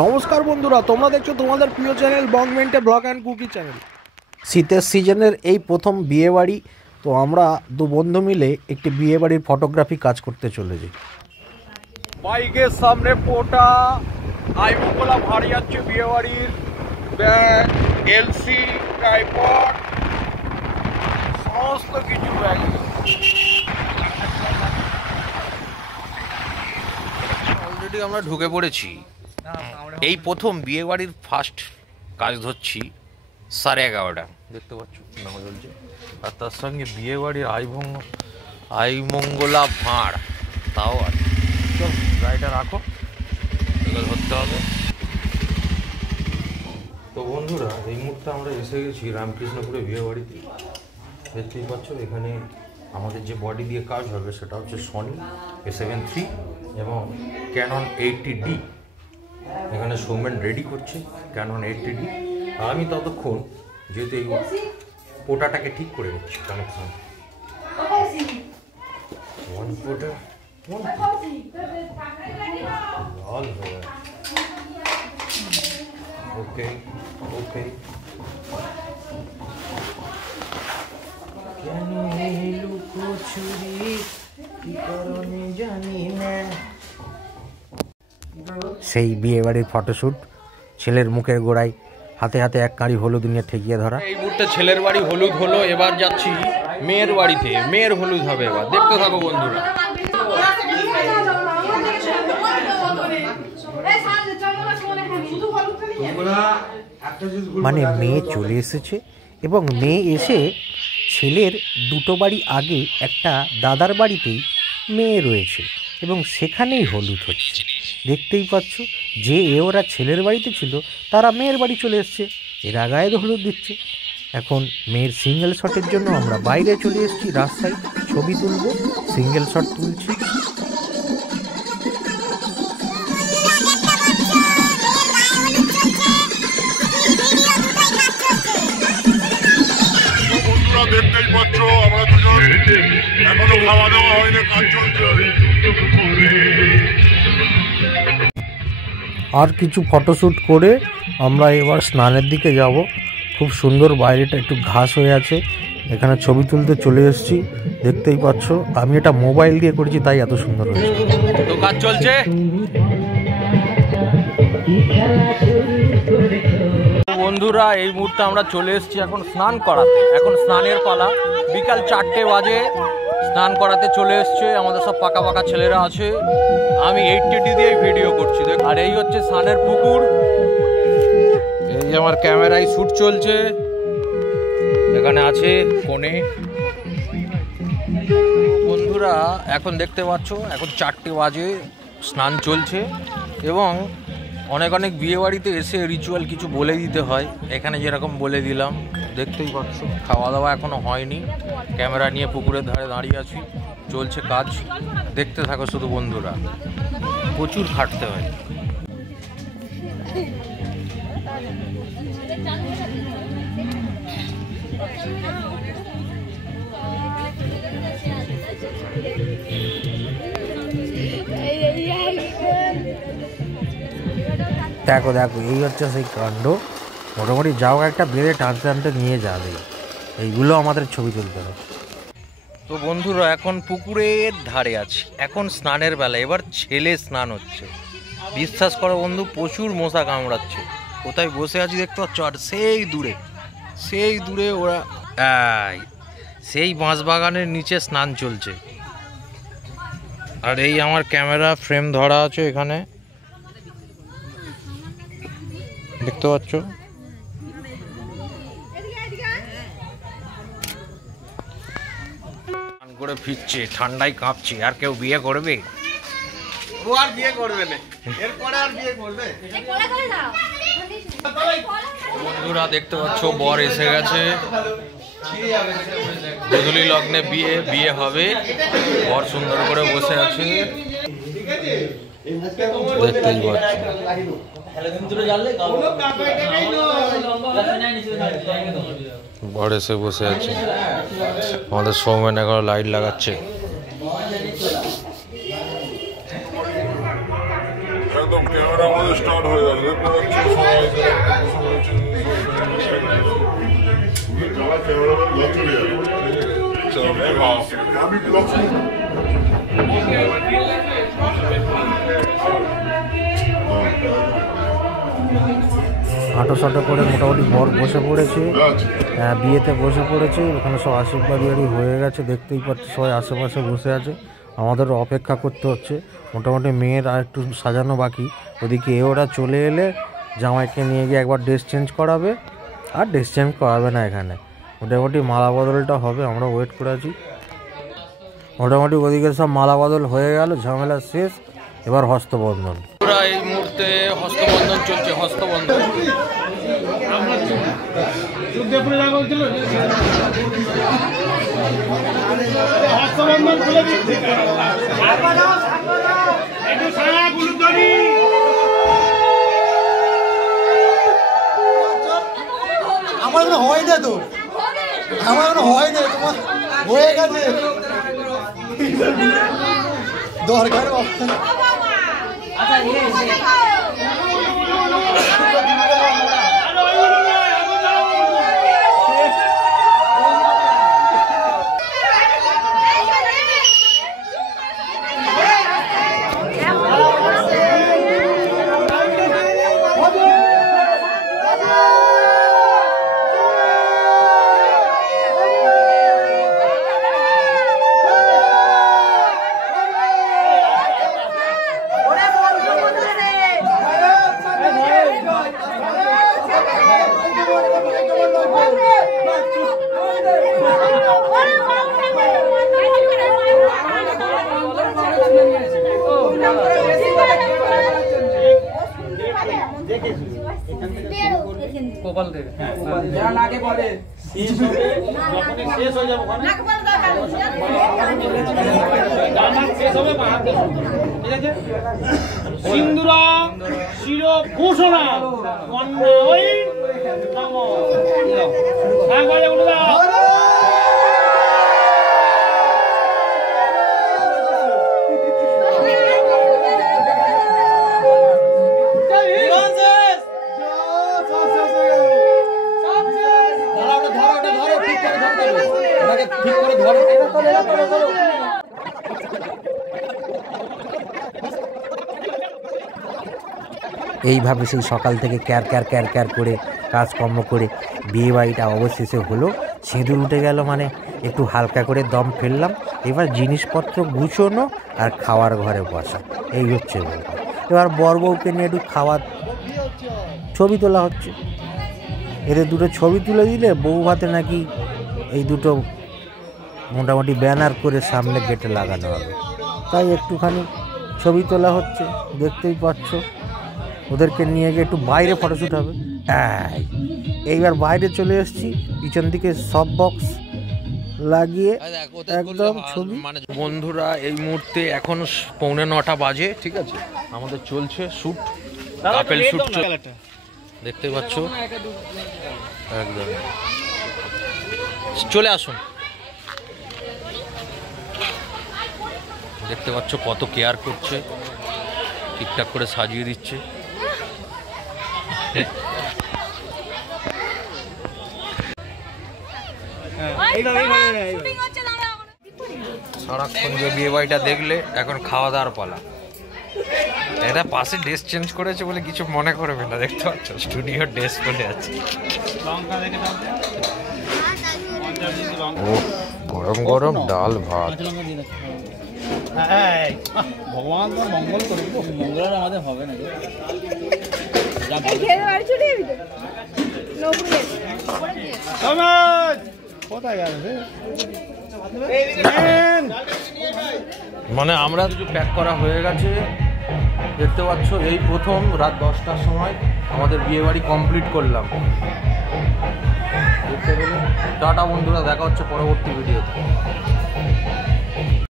নমস্কার বন্ধুরা, তোমরা দেখছো তোমাদের প্রিয় চ্যানেল বংমেন্টে ব্লগ অ্যান্ড কুকি চ্যানেল। শীতের সিজনের এই প্রথম বিয়েবাড়ি, তো আমরা দু বন্ধু মিলে একটি বিয়েবাড়ির ফটোগ্রাফি কাজ করতে চলেছি। বাইকের সামনে পোটা আইমঙ্গলা ভাড়ি যাচ্ছে বিয়েবাড়ির, ব্যাগ, এলসি, ট্রাইপড, সমস্ত কিছু ব্যাগ। অলরেডি আমরা ঢুকে পড়েছি। এই প্রথম বিয়ে বাড়ির ফার্স্ট কাজ ধরছি 11:30। দেখতে পাচ্ছ নাম চলছে, আর তার সঙ্গে বিয়ে বাড়ির আইমঙ্গলা ভাঁড়, তাও আছে। চল গাড়িটা রাখো, এগুলো ধরতে হবে। তো বন্ধুরা, এই মুহূর্তে আমরা এসে গেছি রামকৃষ্ণপুরে বিয়ে বাড়িতে। দেখতেই পাচ্ছ এখানে আমাদের যে বডি দিয়ে কাজ হবে সেটা হচ্ছে সনি A7 III এবং ক্যানন 80D। এখানে সৌমেন রেডি করছে ক্যানন 80D, আর আমি ততক্ষণ যেহেতু এই পোটাটাকে ঠিক করে নিচ্ছি কানেকশন। ওকে ওকে, কেন লুকোচুরি কি কারণে জানি না। সেই বিয়ে বাড়ির ফটোশ্যুট, ছেলের মুখের গোড়ায় হাতে হাতে এক কাঁড়ি হলুদ নিয়ে ঠেকিয়ে ধরা। এই মুহূর্তে ছেলের বাড়ি হলুদ হলো, এবার যাচ্ছি মেয়ের বাড়িতে। মেয়ের হলুদ হবে এবার, দেখতে থাকো বন্ধুরা। মানে মেয়ে চলে এসেছে এবং মেয়ে এসে ছেলের দুটো বাড়ি আগে একটা দাদার বাড়িতেই মেয়ে রয়েছে এবং সেখানেই হলুদ হচ্ছে। দেখতেই পাচ্ছ, যে ওরা ছেলের বাড়িতে ছিল তারা মেয়ের বাড়ি চলে এসছে, এরা গায়ে হলুদ দিচ্ছে। এখন মেয়ের সিঙ্গেল শটের জন্য আমরা বাইরে চলে এসেছি, রাস্তায় ছবি তুলব, সিঙ্গেল শট তুলছি। দেখতেই পাচ্ছ আমরা দুজন এখনো খাওয়া দাওয়া হয়নি, কাজ চলছে। আর কিছু ফটোশ্যুট করে আমরা এবার স্নানের দিকে যাব। খুব সুন্দর, বাইরেটা একটু ঘাস হয়ে আছে, এখানে ছবি তুলতে চলে এসেছি। দেখতেই পাচ্ছ, আমি এটা মোবাইল দিয়ে করেছি তাই এত সুন্দর হয়েছে। তো কাজ চলছে বন্ধুরা। এই মুহূর্তে আমরা চলে এসেছি এখন স্নান করাতে। এখন স্নানের পালা, বিকাল 4টে বাজে। স্নান করাতে চলে এসছে, আমাদের সব পাকা পাকা ছেলেরা আছে। আমি 80D দিয়ে ভিডিও করছি। আর এই হচ্ছে স্নানের পুকুর। এই যে আমার ক্যামেরায় শ্যুট চলছে, এখানে আছে কোণে। বন্ধুরা এখন দেখতে পাচ্ছ, এখন 4টে বাজে, স্নান চলছে এবং অনেক অনেক বিয়েবাড়িতে এসে রিচুয়াল কিছু বলে দিতে হয়, এখানে যেরকম বলে দিলাম। দেখতেই পাচ্ছ, খাওয়া দাওয়া এখনো হয়নি, ক্যামেরা নিয়ে পুকুরের ধারে দাঁড়িয়ে আছি, চলছে কাজ। দেখতে থাকো শুধু বন্ধুরা, প্রচুর খাটতে হয়। দেখো দেখো, এই হচ্ছে সেই কাণ্ড। মোটামুটি যাও একটা বেড়ে টানতে টানতে নিয়ে যাবে, এইগুলো আমাদের ছবি তুলতে হবে। তো বন্ধুরা এখন পুকুরের ধারে আছি, এখন স্নানের বেলা। এবার ছেলে স্নান হচ্ছে। বিশ্বাস করো বন্ধু, প্রচুর মশা কামড়াচ্ছে। কোথায় বসে আছি দেখতে পাচ্ছ, আর সেই দূরে ওরা সেই বাঁশবাগানের নিচে স্নান চলছে। আর এই আমার ক্যামেরা ফ্রেম ধরা আছে এখানে, দেখতে পাচ্ছ। করে ফিরছে, ঠান্ডায় কাঁপছে। আর কেউ বিয়ে করবে? ও আর বিয়ে করবে না, এরপরে আর বিয়ে করবে? বন্ধুরা দেখতে পাচ্ছ, বর এসে গেছে। গোধূলি লগ্নে বিয়ে হবে। বর সুন্দর করে বসে আছে, দেখতেই পাচ্ছ। বর এসে বসে আছে, আমাদের সৌমেন এখন লাইট লাগাচ্ছে। একদম ক্যামেরা আমাদের স্টার্ট হয়ে গেল। দেখতে পাচ্ছি সবাই আমি ব্লগ হাঁটো সাঁটো করে মোটামুটি বর বসে পড়েছে, বিয়েতে বসে পড়েছে। ওখানে সব আশীর্বাদ হয়ে গেছে, দেখতেই পাচ্ছি সবাই আশেপাশে বসে আছে। আমাদেরও অপেক্ষা করতে হচ্ছে। মোটামুটি মেয়ের আর একটু সাজানো বাকি। ওদিকে ওরা চলে এলে জামাইকে নিয়ে গিয়ে একবার ড্রেস চেঞ্জ করাবে, আর ড্রেস চেঞ্জ করাবে না এখানে। মোটামুটি মালা বদলটা হবে, আমরা ওয়েট করে আছি। মোটামুটি ওদিকে সব মালা বদল হয়ে গেল, ঝামেলা শেষ। এবার হস্তবন্ধন। এই মুহূর্তে হস্তবন্ধন চলছে, হস্তবন্ধন। আমার কোনো হয় না তো, আমার কোনো হয় না, তোমার হয়ে গেছে দরকার। কপাল দেবে যারা নাকে পড়ে শেষ হয়ে যাবে ওখানে নাক পড়ে দরকার ডানা শেষ হবে হাত দিয়ে ঠিক আছে সিন্দুরা শিরভূষণা কন্যা ওই নম নাক বাজে উঠে দাও। এইভাবে সেই সকাল থেকে ক্যার ক্যার ক্যার ক্যার করে কাজকর্ম করে বিয়ে বাড়িটা অবশেষে হলো। সিঁদুর উঠে গেল, মানে একটু হালকা করে দম ফেললাম। এবার জিনিসপত্র গুছোনো আর খাওয়ার ঘরে বসা, এই হচ্ছে ব্যাপার। এবার বর বউকে নিয়ে একটু খাওয়ার ছবি তোলা হচ্ছে। এদের দুটো ছবি তুলে দিলে বউ ভাতে নাকি এই দুটো মোটামুটি ব্যানার করে সামনে গেটে লাগানো হবে, তাই একটুখানি ছবি তোলা হচ্ছে। দেখতেই পাচ্ছ, ওদেরকে নিয়ে গিয়ে একটু বাইরে ফটোশ্যুট হবে। এইবার বাইরে চলে এসেছি, পিছন দিকে সব বক্স লাগিয়ে একদম ছবি। বন্ধুরা এই মুহূর্তে এখন 8:45 বাজে, ঠিক আছে? আমাদের চলছে শ্যুট, কাপেল শ্যুট দেখতে পাচ্ছ। একদম চলে আসুন, দেখতে পাচ্ছ কত কেয়ার করছে, ঠিকঠাক করে সাজিয়ে দিচ্ছে। সারাক্ষণ যে বিয়ে বাড়িটা দেখলে, এখন খাওয়া দাওয়ার পালা। এটা পাশে ড্রেস চেঞ্জ করেছে বলে কিছু মনে করবে না, দেখতে পাচ্ছ স্টুডিওর ড্রেস পরে আছে। ও গরম গরম ডাল ভাত। ভগবান মঙ্গল করুক, মঙ্গল আমাদের হবে না। মানে আমরা কিছু প্যাক করা হয়ে গেছে, দেখতে পাচ্ছ। এই প্রথম রাত 10টার সময় আমাদের বিয়ে বাড়ি কমপ্লিট করলাম। দেখতে পেলে টাটা বন্ধুরা, দেখা হচ্ছে পরবর্তী ভিডিওতে।